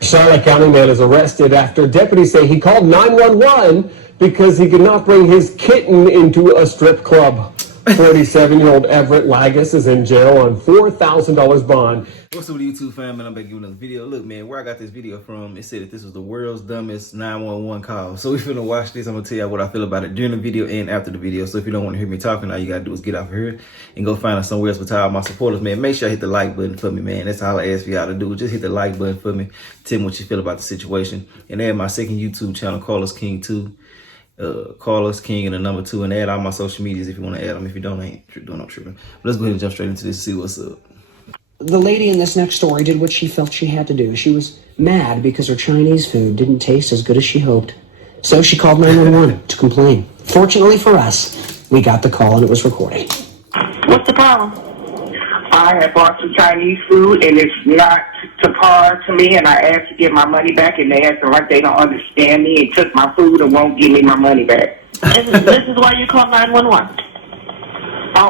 Charlotte County man is arrested after deputies say he called 911 because he could not bring his kitten into a strip club. 47-year-old Everett Lagus is in jail on $4,000 bond. What's up, YouTube fam? Man, I'm back giving another video. Look, man, where I got this video from, it said that this was the world's dumbest 911 call. So we finna watch this. I'm gonna tell you what I feel about it during the video and after the video. So if you don't want to hear me talking, all you gotta do is get off here and go find us somewhere else. But to all my supporters, man, make sure I hit the like button for me, man. That's all I ask for y'all to do. Just hit the like button for me. Tell me what you feel about the situation. And add my second YouTube channel, Carlos King 2. Carlos King and the number 2, and add all my social medias if you want to add them. If you don't, I ain't doing no tripping. But let's go ahead and jump straight into this and see what's up. The lady in this next story did what she felt she had to do. She was mad because her Chinese food didn't taste as good as she hoped. So she called 911 to complain. Fortunately for us, we got the call and it was recorded. What's the problem? I had bought some Chinese food and it's not to par to me, and I asked to get my money back, and they acting like they don't understand me and took my food and won't give me my money back. This is why you called 911.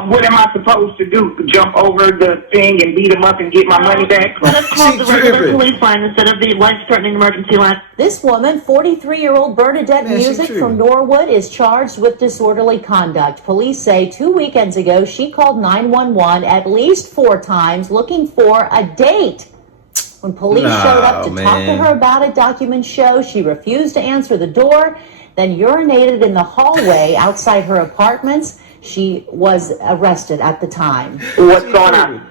What am I supposed to do? Jump over the thing and beat them up and get my money back? Let us call the regular police line instead of the life-threatening emergency line. This woman, 43-year-old Bernadette Music from Norwood, is charged with disorderly conduct. Police say 2 weekends ago she called 911 at least 4 times looking for a date. When police showed up to talk to her about it, documents show she refused to answer the door, then urinated in the hallway outside her apartments. She was arrested at the time. What's going on?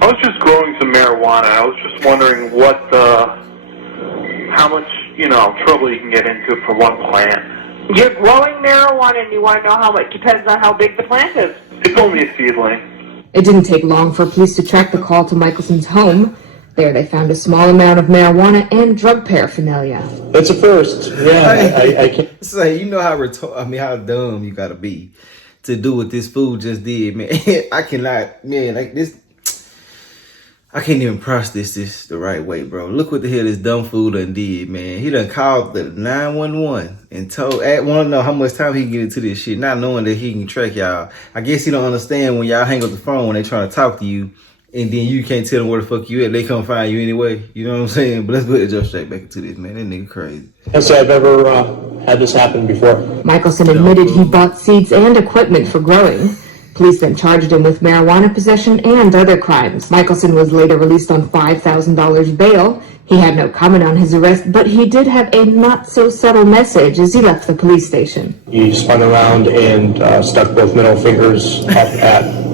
I was just growing some marijuana. I was just wondering how much, trouble you can get into for one plant. You're growing marijuana and you want to know how much. Depends on how big the plant is. It's only a seedling. It didn't take long for police to track the call to Michelson's home. There they found a small amount of marijuana and drug paraphernalia. It's a first. Yeah, I can't. Say, you know how how dumb you gotta be to do what this fool just did, man. I cannot, man, like this. I can't even process this the right way, bro. Look what the hell this dumb fool done did, man. He done called the 911 and want to know how much time he can get into this shit, not knowing that he can track y'all. I guess he don't understand when y'all hang up the phone when they trying to talk to you, and then you can't tell them where the fuck you at. They come find you anyway. You know what I'm saying? But let's go ahead and jump straight back into this, man. That nigga crazy. Can't say I've ever had this happen before. Michelson admitted he bought seeds and equipment for growing. Police then charged him with marijuana possession and other crimes. Michelson was later released on $5,000 bail. He had no comment on his arrest, but he did have a not-so-subtle message as he left the police station. He spun around and stuck both middle fingers up at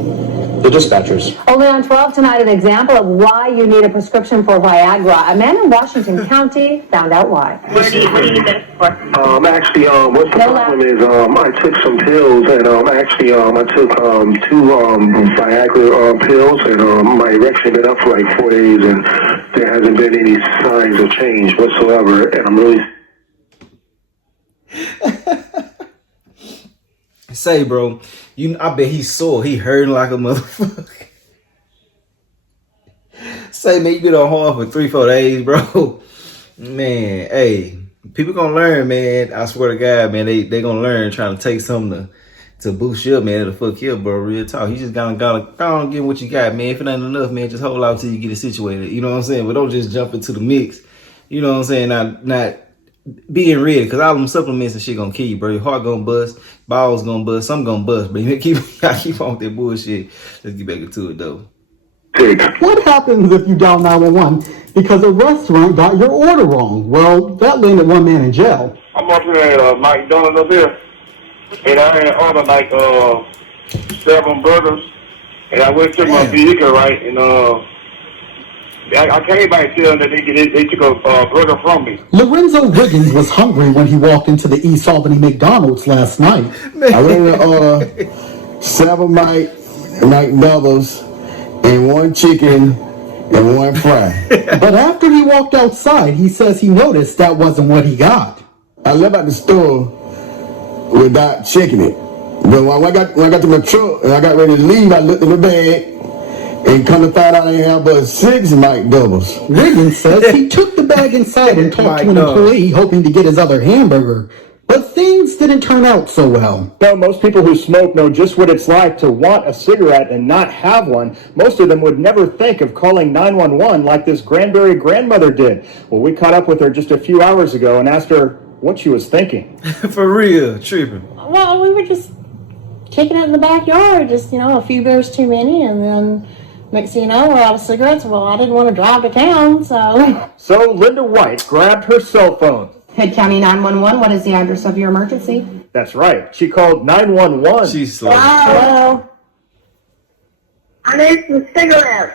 the dispatchers. Only on 12 tonight, an example of why you need a prescription for Viagra. A man in Washington County found out why. What do you need this for? Actually, what's the problem is, I took some pills, and I took 2 Viagra pills, and my erection been up for like 4 days, and there hasn't been any signs of change whatsoever, and I'm really... Say, bro, I bet he's sore. He hurting like a motherfucker. Say, man, you been on hard for 3-4 days, bro. Man, hey, people gonna learn, man. I swear to God, man, they gonna learn trying to take something to boost you up, man. It'll fuck you up, bro. Real talk. You just gotta get what you got, man. If it ain't enough, man, just hold out till you get it situated. You know what I'm saying? But don't just jump into the mix. You know what I'm saying? Not being ready, because all them supplements and shit gonna kill you, bro. Your heart gonna bust, balls gonna bust, something gonna bust, but you keep on with that bullshit. Let's get back into it, though. What happens if you dial 911 because a restaurant got your order wrong? Well, that landed one man in jail. I'm up here at McDonald's up here, and I had ordered like 7 burgers, and I went to my vehicle, right, and I came back and tell them that they took a burger from me. Lorenzo Wiggins was hungry when he walked into the East Albany McDonald's last night. I went to order 7 McDoubles and 1 chicken and 1 fry. But after he walked outside, he says he noticed that wasn't what he got. I left out the store without checking it. But when I got to my truck and I got ready to leave, I looked in the bag. And come to find out I ain't have but 6 McDoubles. Wiggins says he took the bag inside and talked to an employee hoping to get his other hamburger. But things didn't turn out so well. No, most people who smoke know just what it's like to want a cigarette and not have one. Most of them would never think of calling 911 like this Granbury grandmother did. Well, we caught up with her just a few hours ago and asked her what she was thinking. For real, tripping. Well, we were just kicking it in the backyard, just, a few beers too many, and then next thing you know, we're out of cigarettes. Well, I didn't want to drive to town, so... So Linda White grabbed her cell phone. Head County 911, what is the address of your emergency? That's right. She called 911. She's slow. Hello? I need some cigarettes.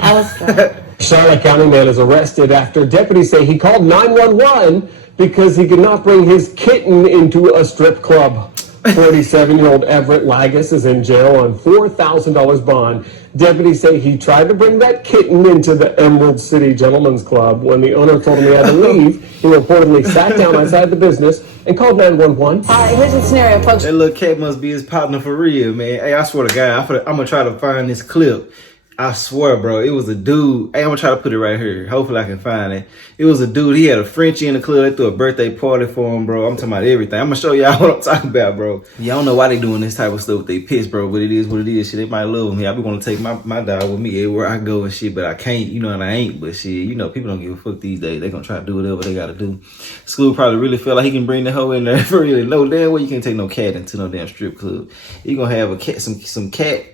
I was... Charlotte County man is arrested after deputies say he called 911 because he could not bring his kitten into a strip club. 47-year-old Everett Lagus is in jail on $4,000 bond. Deputies say he tried to bring that kitten into the Emerald City Gentlemen's Club. When the owner told him he had to leave, he reportedly sat down outside the business and called 911. All right, here's the scenario, folks. That little cat must be his partner for real, man. Hey, I swear to God, I'm going to try to find this clip. I swear, bro, it was a dude. Hey, I'm going to try to put it right here. Hopefully I can find it. It was a dude. He had a Frenchie in the club. They threw a birthday party for him, bro. I'm talking about everything. I'm going to show y'all what I'm talking about, bro. Y'all don't know why they doing this type of stuff with they piss, bro, but it is what it is. Shit, they might love me. I be want to take my dog with me everywhere I go and shit, but I can't, and I ain't. But shit, people don't give a fuck these days. They going to try to do whatever they got to do. School probably really feel like he can bring the hoe in there for really no damn way you can't take no cat into no damn strip club. You going to have a cat, some cat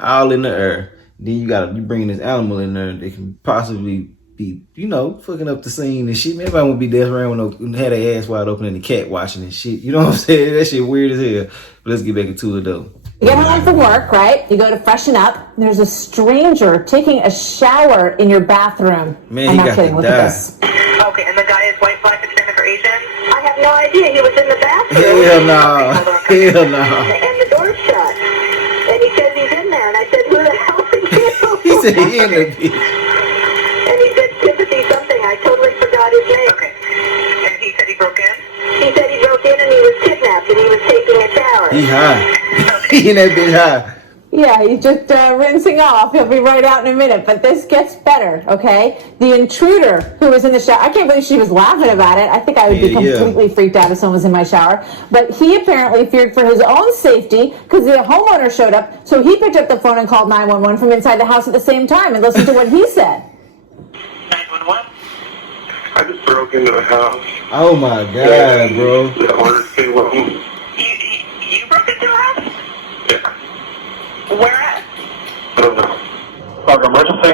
all in the air. Then you bringing this animal in there that can possibly be, fucking up the scene and shit. Man, everybody won't be there around with had their ass wide open and the cat watching and shit. You know what I'm saying? That shit weird as hell. But let's get back into it though. You get home from work, right? You go to freshen up. There's a stranger taking a shower in your bathroom. Man, I'm he not got kidding. to Look die. at this. Okay, and the guy is white, black, Hispanic, or Asian? I have no idea. He was in the bathroom. Hell no. Hell no. And the door's shut. And he says he's in there. And I said, who the hell are you? He said he in there, bitch. And he said Timothy something. I totally forgot his name. Okay. And he said he broke in? He said he broke in and he was kidnapped and he was taking a shower. He high. He in that bitch high. Yeah, he's just rinsing off. He'll be right out in a minute. But this gets better, okay? The intruder who was in the shower, I can't believe she was laughing about it. I think I would be completely freaked out if someone was in my shower. But he apparently feared for his own safety because the homeowner showed up. So he picked up the phone and called 911 from inside the house at the same time and listened to what he said. 911? I just broke into the house. Oh my God, bro. The order came with me. You broke into the house? Yeah. Where at? I don't know. Like emergency?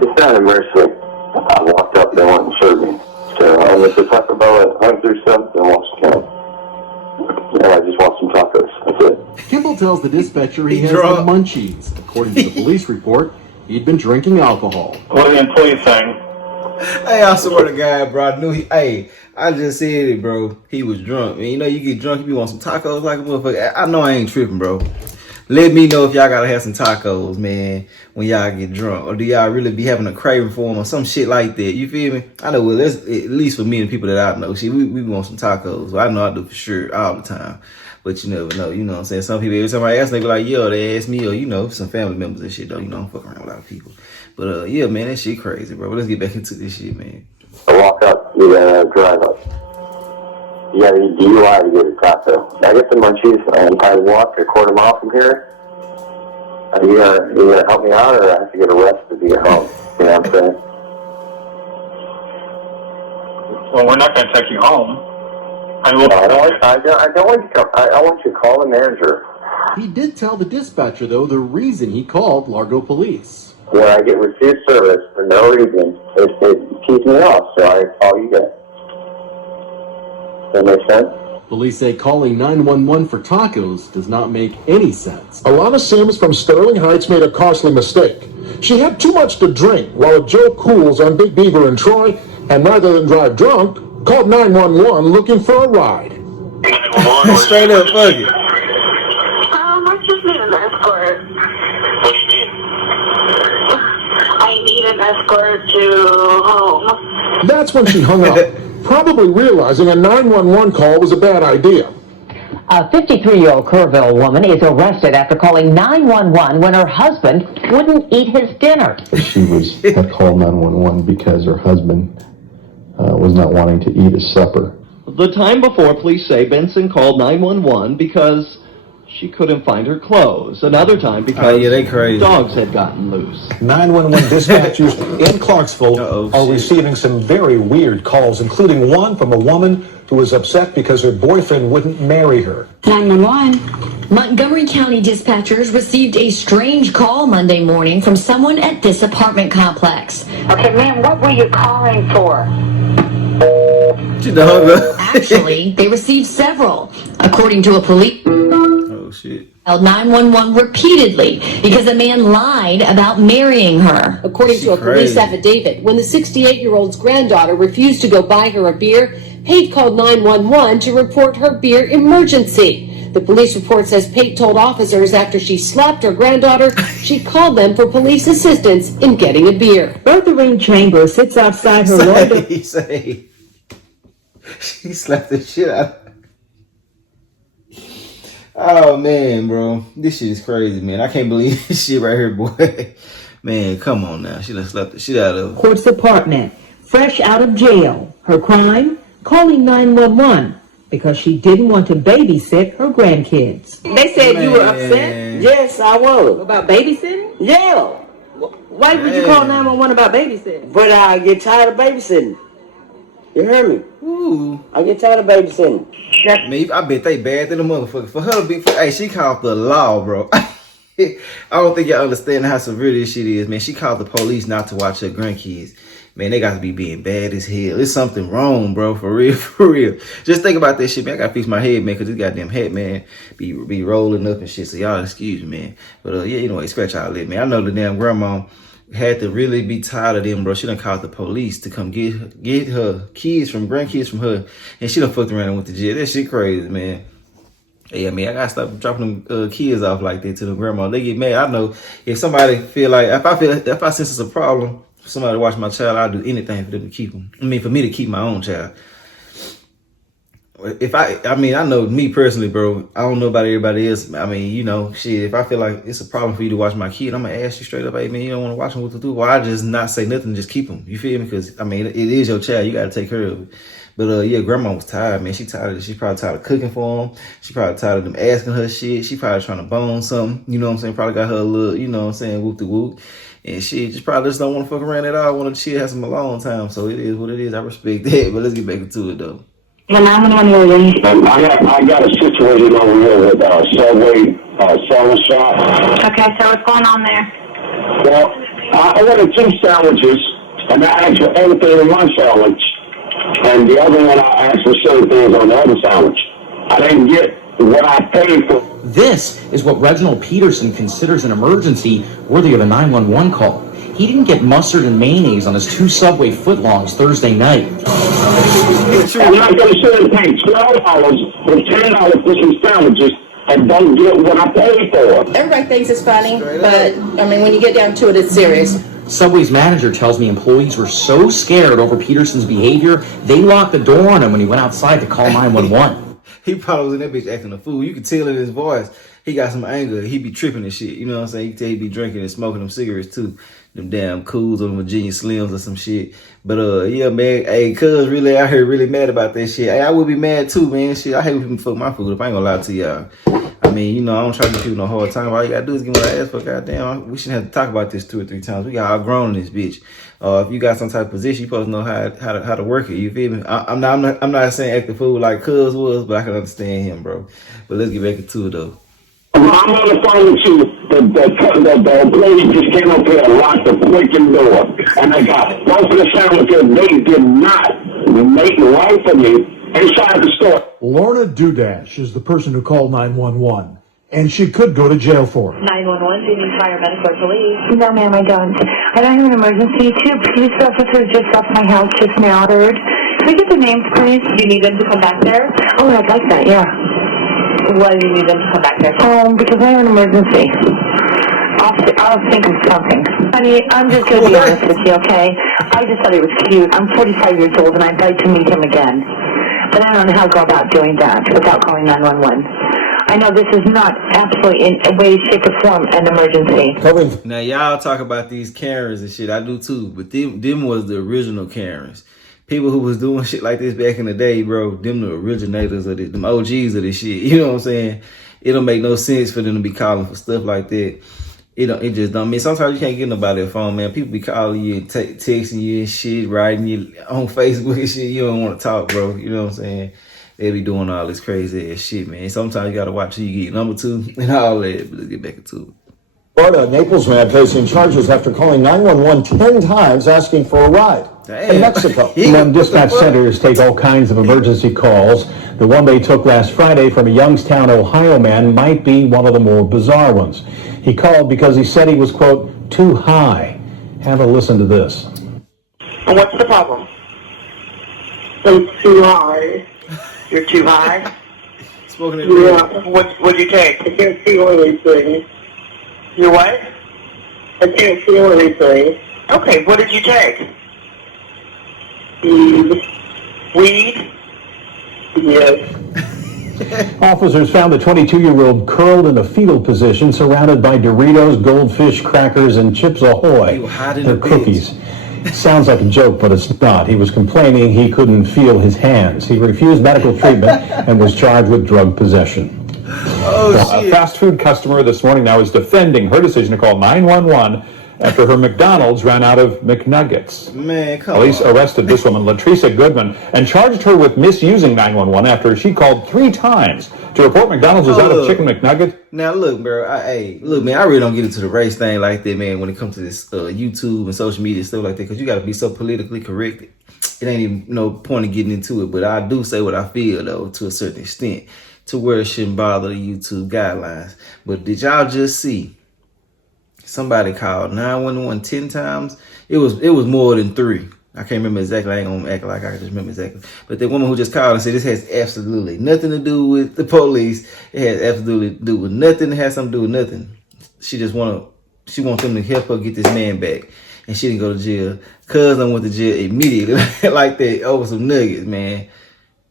It's not an emergency. I walked up, they went and served me. So I went to Taco Bell, hung through something, and watched the count. And I just want some tacos. That's it. Kimball tells the dispatcher he has drunk. the munchies. According to the police report, he'd been drinking alcohol. What are the employees saying? Hey, I swear to God, bro. I knew I just said it, bro. He was drunk. Man, you get drunk, you want some tacos like a motherfucker. I know I ain't tripping, bro. Let me know if y'all gotta have some tacos, man, when y'all get drunk. Or do y'all really be having a craving for them or some shit like that? You feel me? I know, well, that's, at least for me and the people that I know. See, we want some tacos. Well, I know I do for sure all the time. But you never know, you know what I'm saying? Some people, every time I ask, they be like, yo, they ask me, or, some family members and shit, though. I'm fucking around with a lot of people. But, yeah, man, that shit crazy, bro. But let's get back into this shit, man. I walk up, you gotta drive up. You gotta eat DUI to get a taco. I get the munchies and I walk a quarter mile from here. You gonna help me out, or I have to get arrested to get home? You know what I'm saying? Well, we're not going to take you home. I don't want you to come. I want you to call the manager. He did tell the dispatcher, though, the reason he called Largo Police. When I get refused service for no reason, it keeps me off, so I call you guys. Does that make sense? Police say calling 911 for tacos does not make any sense. Alana Sims from Sterling Heights made a costly mistake. She had too much to drink while Joe Cools on Big Beaver and Troy, and rather than drive drunk, called 911 looking for a ride. Straight up, fuck it. I just need an escort. What do you mean? I need an escort to home. That's when she hung up, probably realizing a 911 call was a bad idea. A 53-year-old Kerrville woman is arrested after calling 911 when her husband wouldn't eat his dinner. She had called 911 because her husband was not wanting to eat his supper. The time before, police say Benson called 911 because she couldn't find her clothes. Another time because they crazy. Dogs had gotten loose. 911 dispatchers in Clarksville are receiving some very weird calls, including one from a woman who was upset because her boyfriend wouldn't marry her. 911. Montgomery County dispatchers received a strange call Monday morning from someone at this apartment complex. Okay, ma'am, what were you calling for? Actually, they received several, according to a police. Oh shit. 911 repeatedly because a man lied about marrying her. According to a police affidavit, when the 68-year-old's granddaughter refused to go buy her a beer, Pate called 911 to report her beer emergency. The police report says Pate told officers after she slapped her granddaughter, she called them for police assistance in getting a beer. Bertha Ring Chambers sits outside her window. She slapped the shit out of her. Oh man, bro, this shit is crazy, man. I can't believe this shit right here, boy. Man, come on now. She done slapped the shit out of her. Court's apartment, fresh out of jail. Her crime? Calling 911 because she didn't want to babysit her grandkids. They said you were upset? Yes, I was. About babysitting? Yeah. Why would you call 911 about babysitting? But I get tired of babysitting. You hear me? Ooh. I get tired of babysitting. Man, I bet they bad than the motherfucker. For her to be, hey, she called the law, bro. I don't think y'all understand how severe this shit is, man. She called the police not to watch her grandkids. Man, they got to be being bad as hell. There's something wrong, bro. For real, for real. Just think about this shit, man. I got to fix my head, man, because this goddamn head, man, be rolling up and shit. So y'all excuse me, man. But, yeah, you know, scratch y'all lip, man. I know the damn grandma had to really be tired of them, bro. She done called the police to come get her grandkids from her. And she done fucked around and went to jail. That shit crazy, man. Yeah, man, I gotta stop dropping them kids off like that to the grandma. They get mad. I know if somebody feel like, if I sense it's a problem, for somebody to watch my child, I'll do anything for them to keep them. I mean, for me to keep my own child. I mean, I know me personally, bro. I don't know about everybody else. I mean, you know, shit, if I feel like it's a problem for you to watch my kid, I'm gonna ask you straight up, hey, man, you don't want to watch them, what to do? Well, I just not say nothing, just keep them. You feel me? Because, I mean, it is your child. You gotta take care of it. But, yeah, grandma was tired, man. She tired of it. She probably tired of cooking for them. She probably tired of them asking her shit. She probably trying to bone something. You know what I'm saying? Probably got her a little, you know what I'm saying, whoop-de-whoop. And she just probably just don't want to fuck around at all. Want to chill, have some alone time. So it is what it is. I respect that. But let's get back into it, though. I got a situation over here with Subway sandwich shop. Okay, so what's going on there? Well, I ordered 2 sandwiches, and I asked for everything in one sandwich. And the other one, I asked for certain things on the other sandwich. I didn't get what I paid for. This is what Reginald Peterson considers an emergency worthy of a 911 call. He didn't get mustard and mayonnaise on his 2 Subway footlongs Thursday night. I'm not going to sit and pay $12 or $10 for some sandwiches and don't get what I paid for. Everybody thinks it's funny, but, I mean, when you get down to it, it's serious. Subway's manager tells me employees were so scared over Peterson's behavior, they locked the door on him when he went outside to call 911. He probably was in that bitch acting a fool. You can tell in his voice. He got some anger. He be tripping and shit. You know what I'm saying? You can tell he be drinking and smoking them cigarettes too. Them damn Cools or them Virginia Slims or some shit. But yeah, man. Hey, cuz really out here really mad about that shit. Hey, I would be mad too, man. Shit, I hate when people fuck my food up. I ain't gonna lie to y'all. I mean, you know, I don't try to give people no hard time. All you gotta do is give me what I ask for. Goddamn, we shouldn't have to talk about this 2 or 3 times. We got outgrown this bitch. If you got some type of position, you supposed to know how to work it. You feel me? I'm not saying act the fool like Cuz was, but I can understand him, bro. But let's get back into it though. I'm on the phone with you. The lady just came up here and locked the freaking door. And I got both of the sandwiches. They did not make right for me inside the store. Lorna Dudash is the person who called 911, and she could go to jail for it. 911, do you need firemen or police? No, ma'am, I don't. I don't have an emergency. 2 police officers just left my house, just murdered. Can we get the names, please? Do you need them to come back there? Oh, I'd like that, yeah. Why do you need them to come back there? Because I have an emergency. I'll think of something. Honey, I'm just going to be honest with you, okay? I just thought he was cute. I'm 45 years old, and I'd like to meet him again. But I don't know how to go about doing that without calling 911. I know this is not absolutely in a way, shape, or form an emergency. Now, y'all talk about these Karens and shit. I do too. But them was the original Karens. people who was doing shit like this back in the day, bro, them the originators of this, them OGs of this shit. You know what I'm saying? It don't make no sense for them to be calling for stuff like that. It just don't mean. Sometimes you can't get nobody a phone, man. People be calling you and texting you and shit, writing you on Facebook and shit. You don't want to talk, bro. You know what I'm saying? They be doing all this crazy ass shit, man. Sometimes you gotta watch who you get number 2 and all that. But let's get back into it. Florida, Naples man facing charges after calling 911 10 times asking for a ride. Damn. In Mexico. Dispatch centers take all kinds of emergency calls. The one they took last Friday from a Youngstown, Ohio man might be one of the more bizarre ones. He called because he said he was, quote, too high. Have a listen to this. What's the problem? I'm too high. You're too high? Spoken in Yeah. What'd you take? I can't feel anything. You what? I can't feel anything. Okay, what did you take? Weed? Yes. Officers found the 22-year-old curled in a fetal position, surrounded by Doritos, Goldfish, crackers, and Chips Ahoy. They're cookies. Sounds like a joke, but it's not. He was complaining he couldn't feel his hands. He refused medical treatment and was charged with drug possession. A fast food customer this morning now is defending her decision to call 911 after her McDonald's ran out of McNuggets. Man, come Police on. arrested this woman, Latricia Goodman, and charged her with misusing 911 after she called 3 times to report McDonald's was out of chicken McNuggets. Now look, bro. Look, man. I really don't get into the race thing like that, man. When it comes to this YouTube and social media and stuff like that, because you got to be so politically correct. It ain't even no point in getting into it. But I do say what I feel though, to a certain extent, to where it shouldn't bother the YouTube guidelines. But did y'all just see? Somebody called 911 10 times. It was more than 3. I can't remember exactly. I ain't gonna act like I can just remember exactly. But the woman who just called and said this has absolutely nothing to do with the police. It has absolutely to do with nothing. It has something to do with nothing. She wants them to help her get this man back. And she didn't go to jail. Cousin went to jail immediately like that over some nuggets, man.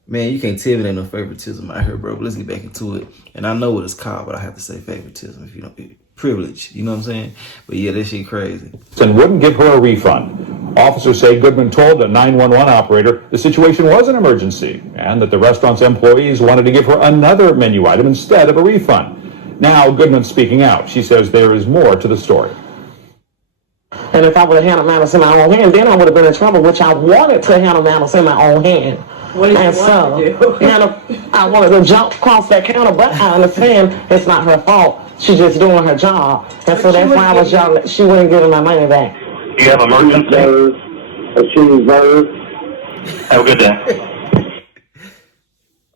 Man, you can't tell me there's no favoritism out here, bro. But let's get back into it. And I know what it's called, but I have to say favoritism if you don't. Privilege, you know what I'm saying? But yeah, that shit crazy. And wouldn't give her a refund. Officers say Goodman told a 911 operator the situation was an emergency and that the restaurant's employees wanted to give her another menu item instead of a refund. Now Goodman's speaking out. She says there is more to the story. And if I would have handled matters in my own hand, then I would have been in trouble, which I wanted to handle matters in my own hand. What did you want to do? I wanted to jump across that counter, but I understand it's not her fault. She's just doing her job. And so that's why I was yelling. She wouldn't give me my money back. Do you have emergency? Have a good day.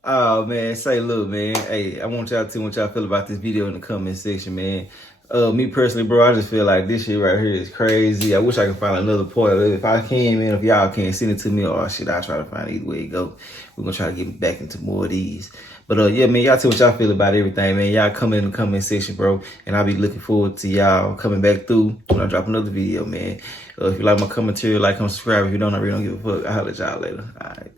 Oh man, say look, man. Hey, I want y'all to tell me what y'all feel about this video in the comment section, man. Me personally, bro, I just feel like this shit right here is crazy. I wish I could find another part of it. If I can, man, if y'all can, send it to me. Or shit, I'll try to find either way it go. We're gonna try to get back into more of these. But yeah, man, y'all tell what y'all feel about everything, man. Y'all come in the comment section, bro. And I'll be looking forward to y'all coming back through when I drop another video, man. If you like my commentary, like, comment, subscribe. If you don't, I really don't give a fuck. I'll holler at y'all later. All right.